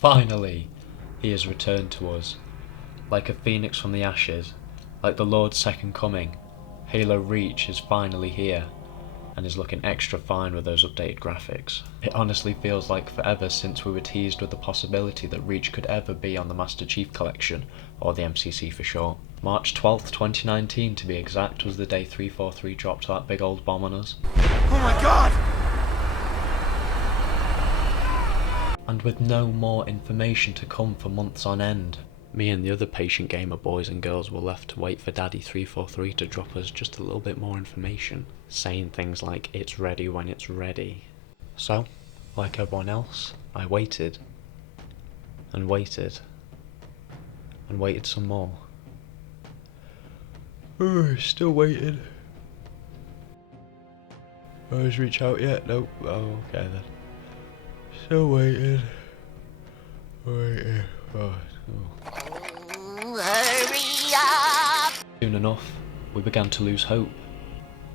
Finally, he has returned to us. Like a phoenix from the ashes, like the Lord's second coming, Halo Reach is finally here, and is looking extra fine with those updated graphics. It honestly feels like forever since we were teased with the possibility that Reach could ever be on the Master Chief Collection, or the MCC for short. March 12th, 2019 to be exact, was the day 343 dropped that big old bomb on us. Oh my god! And with no more information to come for months on end, me and the other patient gamer boys and girls were left to wait for Daddy 343 to drop us just a little bit more information, saying things like it's ready when it's ready. So, like everyone else, I waited, and waited, and waited some more. Still waiting. Has Reach out yet? Nope. Oh, okay then. Still waiting. Waiting. Oh. Hurry up! Soon enough, we began to lose hope.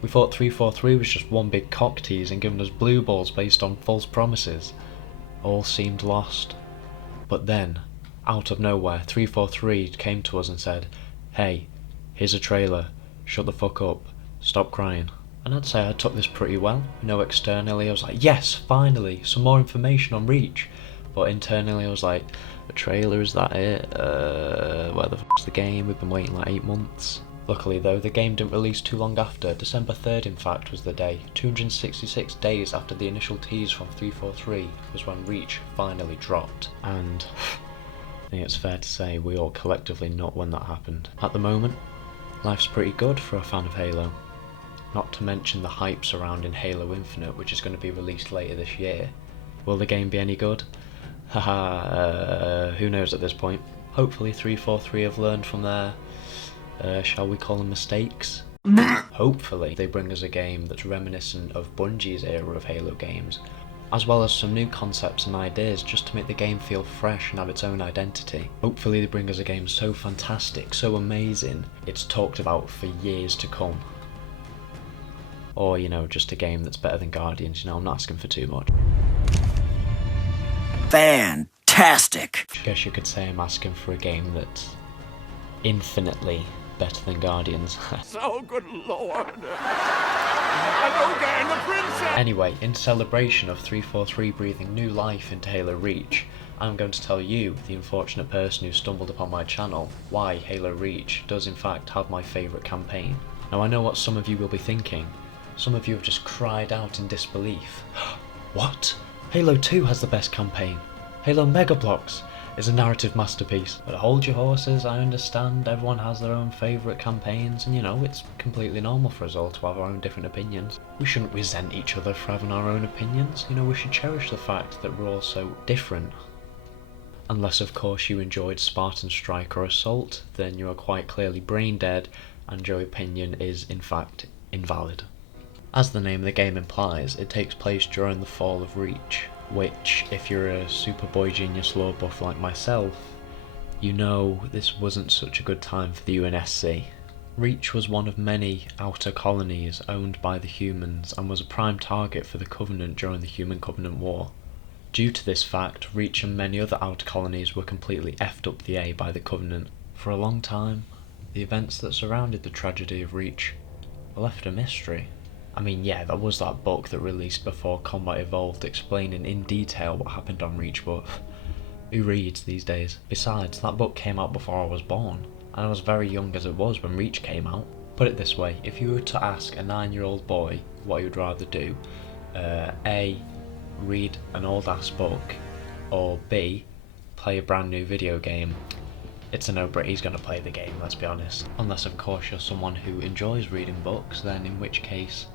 We thought 343 was just one big cock tease and giving us blue balls based on false promises. All seemed lost. But then, out of nowhere, 343 came to us and said, "Hey, here's a trailer. Shut the fuck up. Stop crying." And I'd say I took this pretty well. Externally I was like, yes, finally, some more information on Reach. But internally I was like, a trailer, is that it? Where the fuck's the game? We've been waiting like 8 months. Luckily though, the game didn't release too long after. December 3rd in fact was the day. 266 days after the initial tease from 343 was when Reach finally dropped. And I think it's fair to say we all collectively nut when that happened. At the moment, life's pretty good for a fan of Halo. Not to mention the hype surrounding Halo Infinite, which is going to be released later this year. Will the game be any good? Haha, who knows at this point. Hopefully 343 have learned from their, shall we call them mistakes? Hopefully they bring us a game that's reminiscent of Bungie's era of Halo games, as well as some new concepts and ideas just to make the game feel fresh and have its own identity. Hopefully they bring us a game so fantastic, so amazing, it's talked about for years to come. Or, just a game that's better than Guardians, I'm not asking for too much. Fantastic! I guess you could say I'm asking for a game that's infinitely better than Guardians. So good lord! Anoga and the princess! Anyway, in celebration of 343 breathing new life into Halo Reach, I'm going to tell you, the unfortunate person who stumbled upon my channel, why Halo Reach does in fact have my favourite campaign. Now I know what some of you will be thinking. Some of you have just cried out in disbelief. What? Halo 2 has the best campaign. Halo Mega Bloks is a narrative masterpiece. But hold your horses, I understand everyone has their own favourite campaigns and it's completely normal for us all to have our own different opinions. We shouldn't resent each other for having our own opinions, we should cherish the fact that we're all so different. Unless of course you enjoyed Spartan Strike or Assault, then you are quite clearly brain dead and your opinion is in fact invalid. As the name of the game implies, it takes place during the fall of Reach, which, if you're a Superboy Genius lore buff like myself, this wasn't such a good time for the UNSC. Reach was one of many outer colonies owned by the humans and was a prime target for the Covenant during the Human-Covenant War. Due to this fact, Reach and many other outer colonies were completely effed up the A by the Covenant. For a long time, the events that surrounded the tragedy of Reach were left a mystery. I mean, yeah, there was that book that released before Combat Evolved explaining in detail what happened on Reach, but who reads these days? Besides, that book came out before I was born, and I was very young as it was when Reach came out. Put it this way, if you were to ask a 9-year-old boy what he would rather do, A, read an old ass book, or B, play a brand new video game, it's a no-brainer, he's going to play the game, let's be honest. Unless of course you're someone who enjoys reading books, then in which case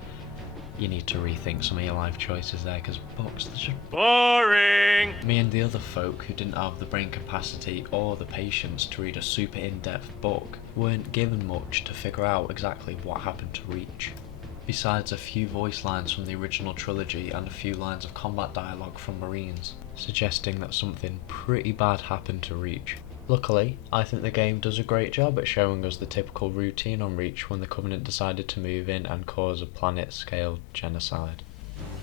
you need to rethink some of your life choices there, because books, they're just boring! Me and the other folk who didn't have the brain capacity or the patience to read a super in-depth book weren't given much to figure out exactly what happened to Reach. Besides a few voice lines from the original trilogy and a few lines of combat dialogue from Marines, suggesting that something pretty bad happened to Reach. Luckily, I think the game does a great job at showing us the typical routine on Reach when the Covenant decided to move in and cause a planet-scale genocide.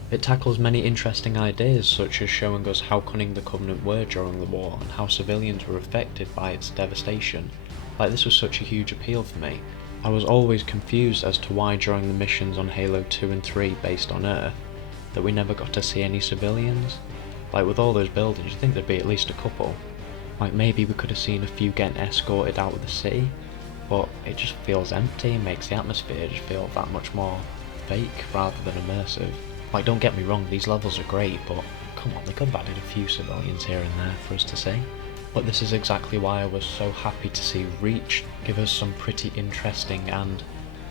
It tackles many interesting ideas, such as showing us how cunning the Covenant were during the war and how civilians were affected by its devastation. Like, this was such a huge appeal for me. I was always confused as to why during the missions on Halo 2 and 3 based on Earth, that we never got to see any civilians. Like, with all those buildings, you'd think there'd be at least a couple. Like, maybe we could have seen a few getting escorted out of the city, but it just feels empty and makes the atmosphere just feel that much more fake rather than immersive. Like, don't get me wrong, these levels are great, but come on, they could have added a few civilians here and there for us to see. But this is exactly why I was so happy to see Reach give us some pretty interesting and,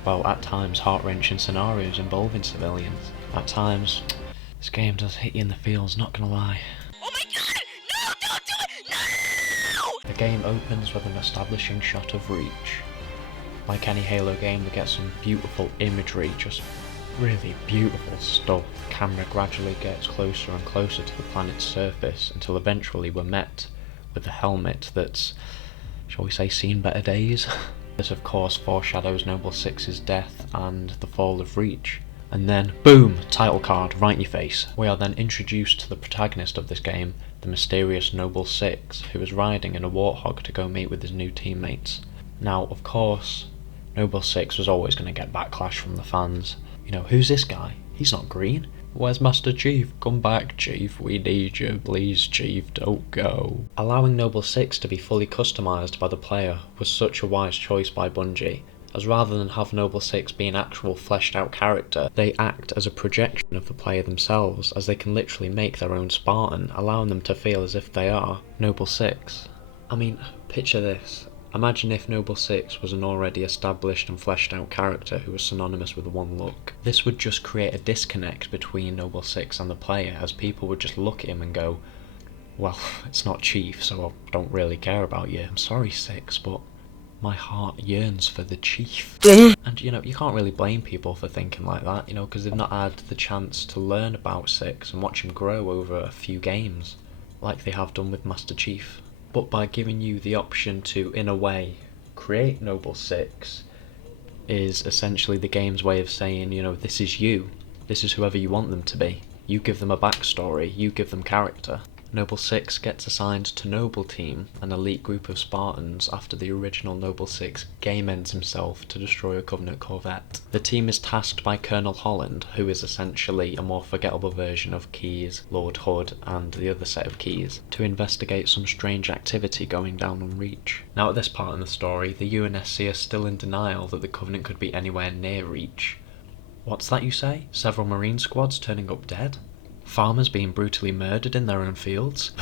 well, at times heart-wrenching scenarios involving civilians. At times, this game does hit you in the feels, not gonna lie. Oh my god! No! Don't do it! No! The game opens with an establishing shot of Reach. Like any Halo game, we get some beautiful imagery, just really beautiful stuff. The camera gradually gets closer and closer to the planet's surface until eventually we're met with the helmet that's, shall we say, seen better days. This of course foreshadows Noble Six's death and the fall of Reach. And then, boom, title card right in your face. We are then introduced to the protagonist of this game, the mysterious Noble Six, who is riding in a Warthog to go meet with his new teammates. Now, of course, Noble Six was always going to get backlash from the fans. You know, who's this guy? He's not green. Where's Master Chief? Come back, Chief. We need you. Please, Chief, don't go. Allowing Noble Six to be fully customised by the player was such a wise choice by Bungie, as rather than have Noble Six be an actual fleshed out character, they act as a projection of the player themselves, as they can literally make their own Spartan, allowing them to feel as if they are Noble Six. I mean, picture this. Imagine if Noble Six was an already established and fleshed out character who was synonymous with one look. This would just create a disconnect between Noble Six and the player, as people would just look at him and go, well, it's not Chief, so I don't really care about you. I'm sorry, Six, but my heart yearns for the Chief. And you know, you can't really blame people for thinking like that, you know, because they've not had the chance to learn about Six and watch him grow over a few games, like they have done with Master Chief. But by giving you the option to, in a way, create Noble Six, is essentially the game's way of saying, you know, this is you. This is whoever you want them to be. You give them a backstory, you give them character. Noble Six gets assigned to Noble Team, an elite group of Spartans, after the original Noble Six game ends himself to destroy a Covenant Corvette. The team is tasked by Colonel Holland, who is essentially a more forgettable version of Keyes, Lord Hood, and the other set of Keyes, to investigate some strange activity going down on Reach. Now at this part in the story, the UNSC are still in denial that the Covenant could be anywhere near Reach. What's that you say? Several Marine squads turning up dead? Farmers being brutally murdered in their own fields?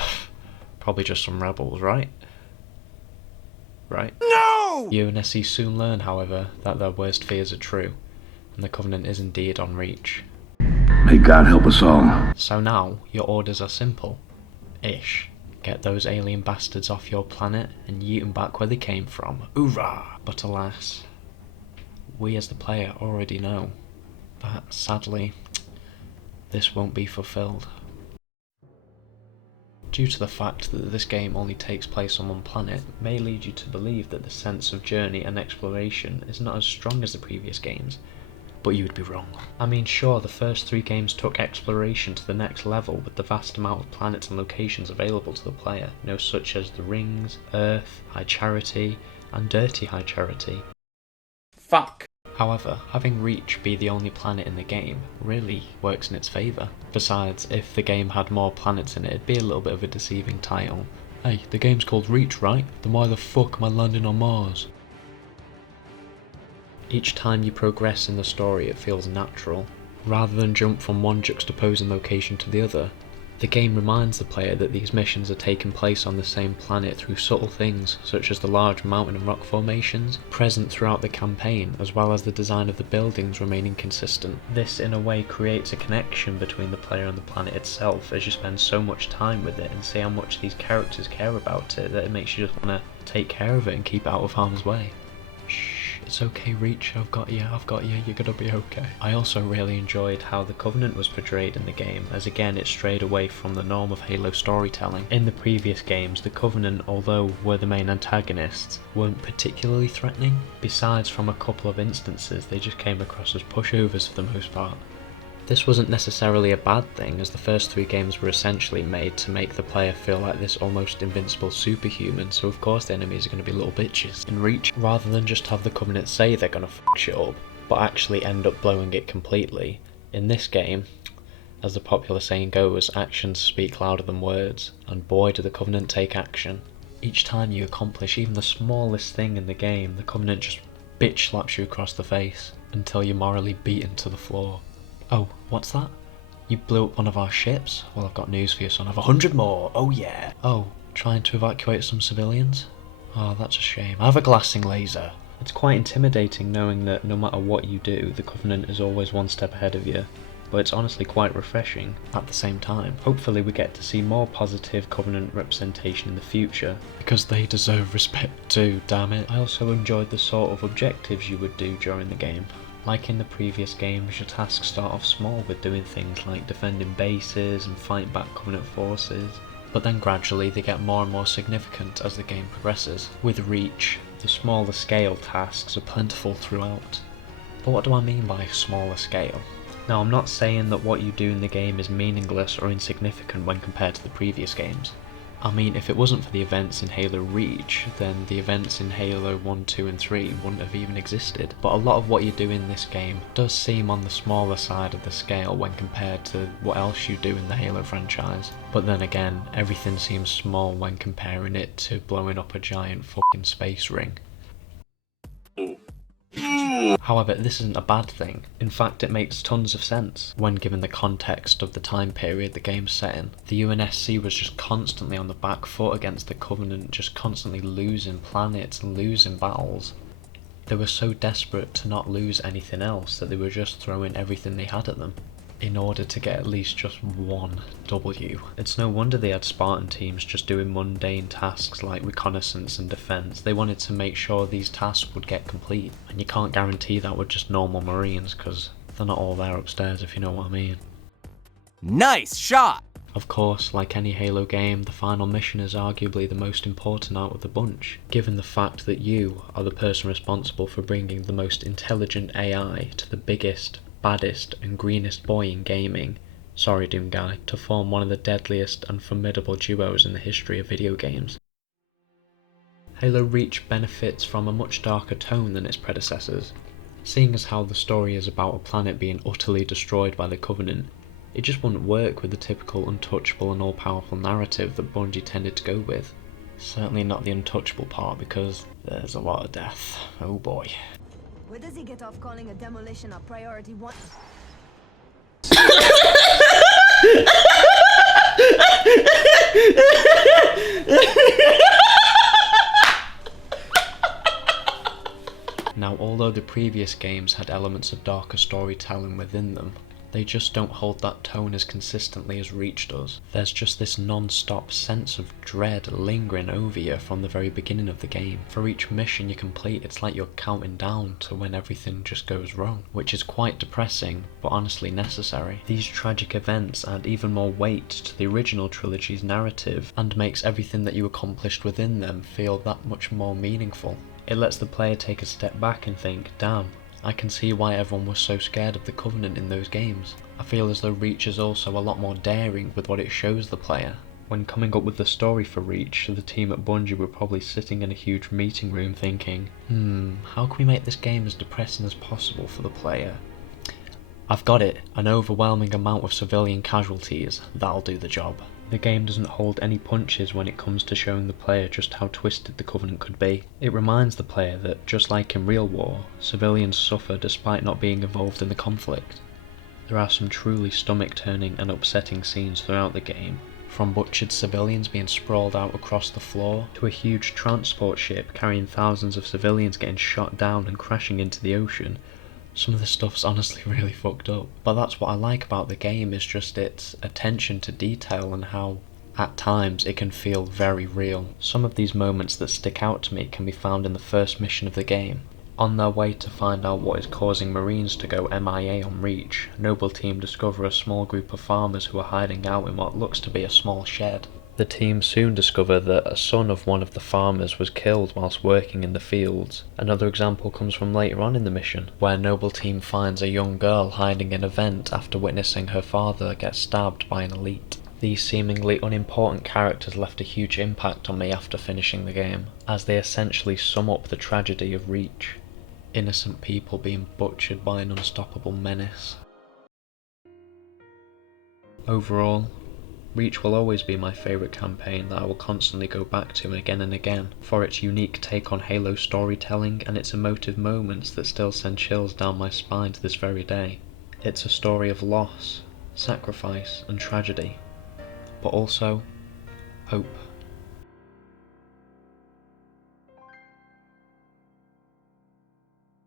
Probably just some rebels, right? Right? No! UNSC soon learn, however, that their worst fears are true, and the Covenant is indeed on Reach. May God help us all. So now, your orders are simple. Ish. Get those alien bastards off your planet and yeet them back where they came from. Hoorah! But alas, we as the player already know that, sadly, this won't be fulfilled. Due to the fact that this game only takes place on one planet, may lead you to believe that the sense of journey and exploration is not as strong as the previous games, but you would be wrong. I mean, sure, the first 3 games took exploration to the next level with the vast amount of planets and locations available to the player, you know, such as the Rings, Earth, High Charity, and Dirty High Charity. Fuck. However, having Reach be the only planet in the game really works in its favour. Besides, if the game had more planets in it, it'd be a little bit of a deceiving title. Hey, the game's called Reach, right? Then why the fuck am I landing on Mars? Each time you progress in the story, it feels natural. Rather than jump from one juxtaposing location to the other, the game reminds the player that these missions are taking place on the same planet through subtle things such as the large mountain and rock formations present throughout the campaign, as well as the design of the buildings remaining consistent. This in a way creates a connection between the player and the planet itself, as you spend so much time with it and see how much these characters care about it that it makes you just want to take care of it and keep it out of harm's way. Shh. It's okay, Reach, I've got you, you're gonna be okay. I also really enjoyed how the Covenant was portrayed in the game, as again it strayed away from the norm of Halo storytelling. In the previous games, the Covenant, although were the main antagonists, weren't particularly threatening. Besides, from a couple of instances, they just came across as pushovers for the most part. This wasn't necessarily a bad thing, as the first 3 games were essentially made to make the player feel like this almost invincible superhuman, so of course the enemies are going to be little bitches. In Reach, rather than just have the Covenant say they're going to f shit up, but actually end up blowing it completely, in this game, as the popular saying goes, actions speak louder than words, and boy do the Covenant take action. Each time you accomplish even the smallest thing in the game, the Covenant just bitch slaps you across the face, until you're morally beaten to the floor. Oh, what's that? You blew up one of our ships? Well, I've got news for you, son. I have 100 more. Oh yeah. Oh, trying to evacuate some civilians? Oh, that's a shame. I have a glassing laser. It's quite intimidating knowing that no matter what you do, the Covenant is always one step ahead of you. But it's honestly quite refreshing at the same time. Hopefully we get to see more positive Covenant representation in the future, because they deserve respect too, damn it. I also enjoyed the sort of objectives you would do during the game. Like in the previous games, your tasks start off small with doing things like defending bases and fighting back Covenant forces, but then gradually they get more and more significant as the game progresses. With Reach, the smaller scale tasks are plentiful throughout. But what do I mean by smaller scale? Now, I'm not saying that what you do in the game is meaningless or insignificant when compared to the previous games. I mean, if it wasn't for the events in Halo Reach, then the events in Halo 1, 2 and 3 wouldn't have even existed. But a lot of what you do in this game does seem on the smaller side of the scale when compared to what else you do in the Halo franchise. But then again, everything seems small when comparing it to blowing up a giant fucking space ring. However, this isn't a bad thing. In fact, it makes tons of sense when given the context of the time period the game's set in. The UNSC was just constantly on the back foot against the Covenant, just constantly losing planets and losing battles. They were so desperate to not lose anything else that they were just throwing everything they had at them in order to get at least just one W. It's no wonder they had Spartan teams just doing mundane tasks like reconnaissance and defense. They wanted to make sure these tasks would get complete, and you can't guarantee that with just normal Marines, because they're not all there upstairs, if you know what I mean. Nice shot! Of course, like any Halo game, the final mission is arguably the most important out of the bunch, given the fact that you are the person responsible for bringing the most intelligent AI to the biggest, baddest and greenest boy in gaming, sorry Doom Guy, to form one of the deadliest and formidable duos in the history of video games. Halo Reach benefits from a much darker tone than its predecessors. Seeing as how the story is about a planet being utterly destroyed by the Covenant, it just wouldn't work with the typical untouchable and all-powerful narrative that Bungie tended to go with. Certainly not the untouchable part, because there's a lot of death. Oh boy. Where does he get off calling a demolition a priority one? Now, although the previous games had elements of darker storytelling within them, they just don't hold that tone as consistently as Reach does. There's just this non-stop sense of dread lingering over you from the very beginning of the game. For each mission you complete, it's like you're counting down to when everything just goes wrong, which is quite depressing, but honestly necessary. These tragic events add even more weight to the original trilogy's narrative, and makes everything that you accomplished within them feel that much more meaningful. It lets the player take a step back and think, damn, I can see why everyone was so scared of the Covenant in those games. I feel as though Reach is also a lot more daring with what it shows the player. When coming up with the story for Reach, the team at Bungie were probably sitting in a huge meeting room thinking, how can we make this game as depressing as possible for the player? I've got it, an overwhelming amount of civilian casualties, that'll do the job. The game doesn't hold any punches when it comes to showing the player just how twisted the Covenant could be. It reminds the player that, just like in real war, civilians suffer despite not being involved in the conflict. There are some truly stomach-turning and upsetting scenes throughout the game, from butchered civilians being sprawled out across the floor, to a huge transport ship carrying thousands of civilians getting shot down and crashing into the ocean. Some of the stuff's honestly really fucked up. But that's what I like about the game, is just its attention to detail and how, at times, it can feel very real. Some of these moments that stick out to me can be found in the first mission of the game. On their way to find out what is causing Marines to go MIA on Reach, Noble Team discover a small group of farmers who are hiding out in what looks to be a small shed. The team soon discover that a son of one of the farmers was killed whilst working in the fields. Another example comes from later on in the mission, where Noble Team finds a young girl hiding in a vent after witnessing her father get stabbed by an elite. These seemingly unimportant characters left a huge impact on me after finishing the game, as they essentially sum up the tragedy of Reach. Innocent people being butchered by an unstoppable menace. Overall, Reach will always be my favourite campaign that I will constantly go back to again and again, for its unique take on Halo storytelling and its emotive moments that still send chills down my spine to this very day. It's a story of loss, sacrifice and tragedy, but also hope.